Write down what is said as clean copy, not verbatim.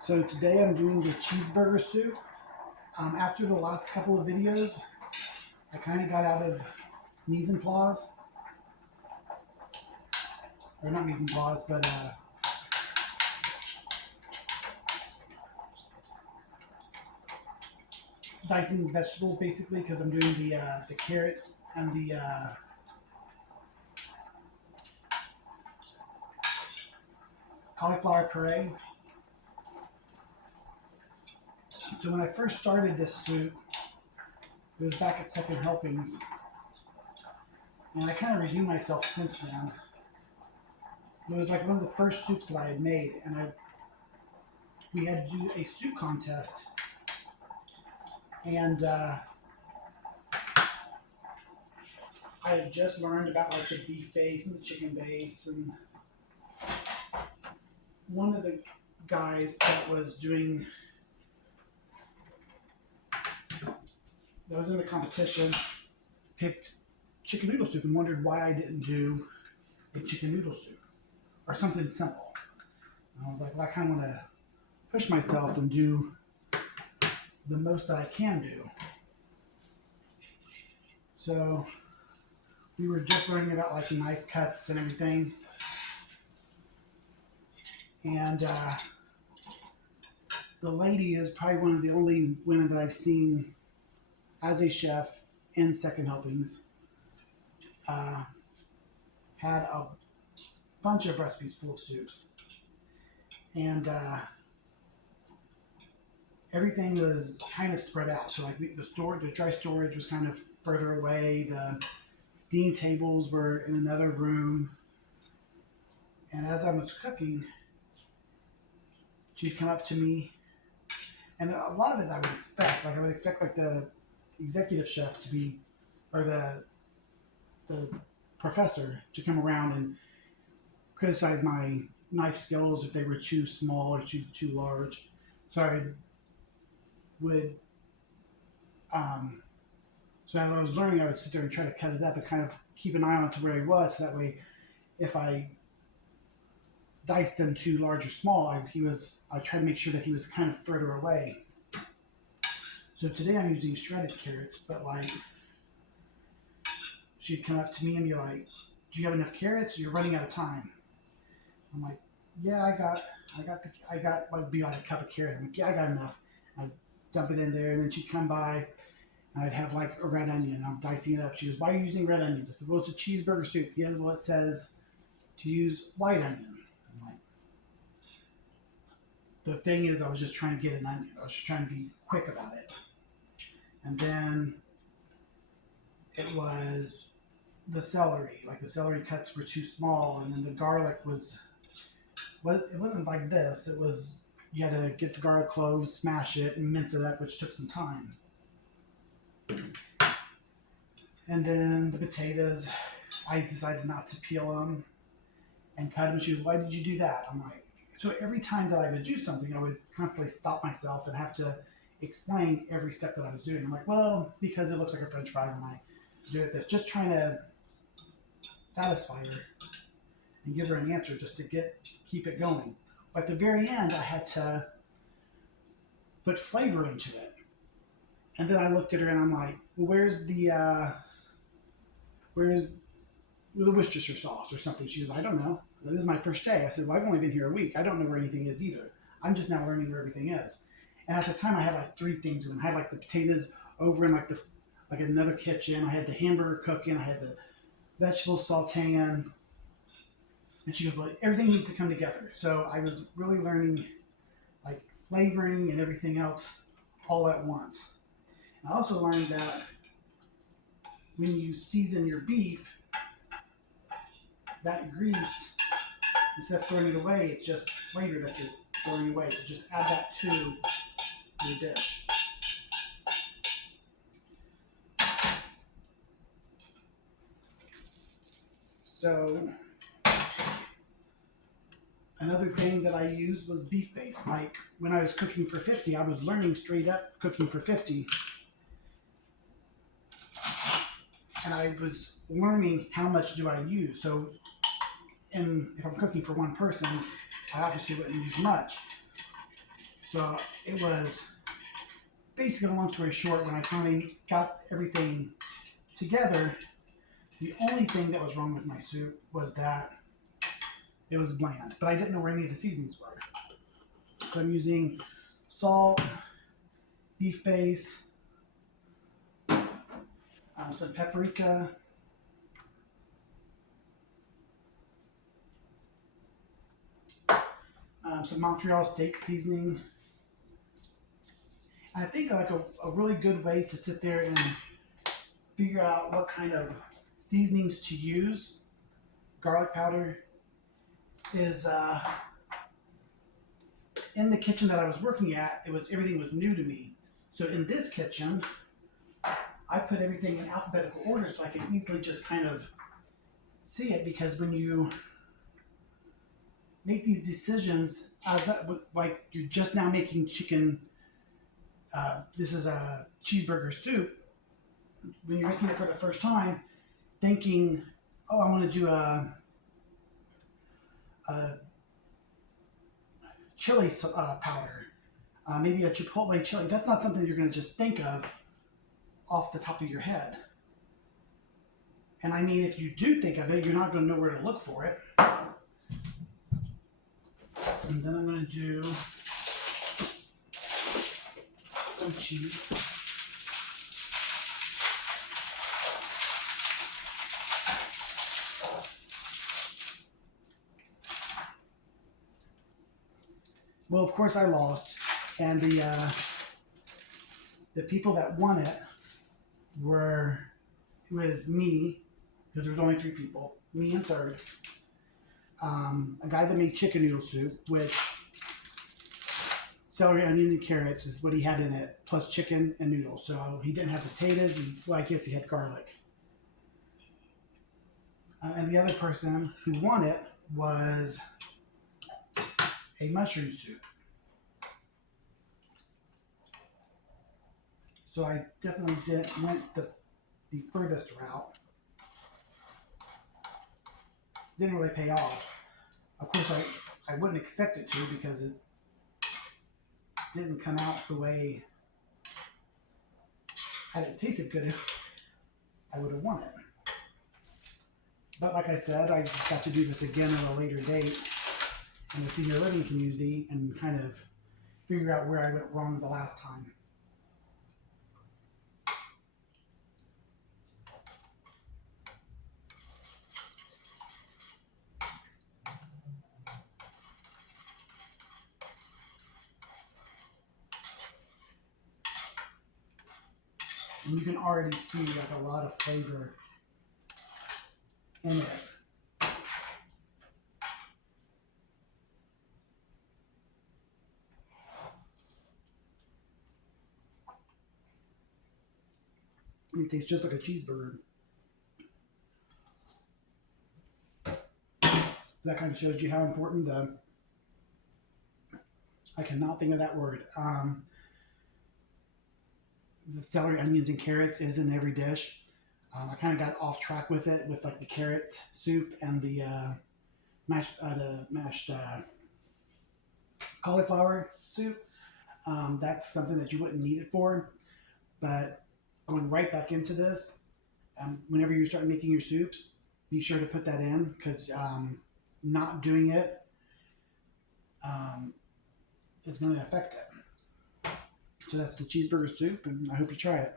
So today I'm doing the cheeseburger soup. After the last couple of videos, I kind of got out of mise en place, or not mise en place, but dicing vegetables basically, because I'm doing the carrot and the cauliflower puree. So when I first started this soup, it was back at Second Helpings, and I kind of redeemed myself since then. It was like one of the first soups that I had made, and we had to do a soup contest, and I had just learned about like the beef base and the chicken base, and one of the guys that was in the competition picked chicken noodle soup and wondered why I didn't do a chicken noodle soup or something simple. And I was like, well, I kind of want to push myself and do the most that I can do. So we were just learning about like knife cuts and everything. And the lady is probably one of the only women that I've seen as a chef in Second Helpings. Had a bunch of recipes full of soups. And everything was kind of spread out. So like the dry storage was kind of further away. The steam tables were in another room. And as I was cooking, she'd come up to me, and a lot of it I would expect. Like I would expect like the executive chef to be, or the professor to come around and criticize my knife skills if they were too small or too large. So I would, so as I was learning, I would sit there and try to cut it up and kind of keep an eye on it to where he was. So that way, if I diced them too large or small, I tried to make sure that he was kind of further away. So today I'm using shredded carrots, but like she'd come up to me and be like, "Do you have enough carrots? You're running out of time." I'm like, "Yeah, I got like be like a cup of carrots." I'm like, "Yeah, I got enough." I'd dump it in there, and then she'd come by, and I'd have like a red onion. I'm dicing it up. She goes, "Why are you using red onions?" I said, "Well, it's a cheeseburger soup. Yeah, well, it says to use white onion." I'm like, the thing is, I was just trying to get an onion. I was just trying to be quick about it. And then it was the celery. Like the celery cuts were too small, and then the garlic it wasn't like this. It was, you had to get the garlic cloves, smash it, and mince it up, which took some time. And then the potatoes, I decided not to peel them and cut them. She was, "Why did you do that?" I'm like, so every time that I would do something, I would constantly stop myself and have to explain every step that I was doing. I'm like, well, because it looks like a French fry when I do it. That's just trying to satisfy her and give her an answer just to keep it going. But at the very end, I had to put flavor into it. And then I looked at her and I'm like, well, where's the Worcestershire sauce or something? She was, "I don't know. This is my first day." I said, "Well, I've only been here a week. I don't know where anything is either. I'm just now learning where everything is." And at the time, I had like three things going. I had like the potatoes over in like another kitchen. I had the hamburger cooking. I had the vegetables sauteing. And she goes, "Well, everything needs to come together." So I was really learning like flavoring and everything else all at once. And I also learned that when you season your beef, that grease, instead of throwing it away, it's just flavor that you're throwing away. So just add that to your dish. So another thing that I used was beef base. Like when I was cooking for 50, I was learning straight up cooking for 50. And I was learning how much do I use. So if I'm cooking for one person, I obviously wouldn't use much. So it was basically, a long story short, when I finally got everything together, the only thing that was wrong with my soup was that it was bland. But I didn't know where any of the seasonings were. So I'm using salt, beef base, some paprika, some Montreal steak seasoning. And I think like a really good way to sit there and figure out what kind of seasonings to use, garlic powder, is in the kitchen that I was working at. Everything was new to me. So in this kitchen, I put everything in alphabetical order so I can easily just kind of see it, because when you make these decisions like you're just now making chicken, this is a cheeseburger soup. When you're making it for the first time, thinking, oh, I want to do a chili powder, maybe a chipotle chili. That's not something you're going to just think of off the top of your head. And I mean, if you do think of it, you're not going to know where to look for it. And then I'm going to do some cheese. Well, of course I lost, and the people that won it was me, because there was only 3 people, me and third, a guy that made chicken noodle soup, which celery, onion, and carrots is what he had in it, plus chicken and noodles. So he didn't have potatoes, and well, I guess he had garlic. And the other person who won it was a mushroom soup. So I definitely went the furthest route. Didn't really pay off. Of course, I wouldn't expect it to, because it didn't come out the way, had it tasted good, I would have won it. But like I said, I got to do this again at a later date in the senior living community and kind of figure out where I went wrong the last time. And you can already see like a lot of flavor in it. It tastes just like a cheeseburger. That kind of shows you how important I cannot think of that word. The celery, onions, and carrots is in every dish. I kind of got off track with it, with like the carrot soup and the mashed cauliflower soup. That's something that you wouldn't need it for, but going right back into this, whenever you start making your soups, be sure to put that in, because not doing it is going to affect it. So that's the cheeseburger soup, and I hope you try it.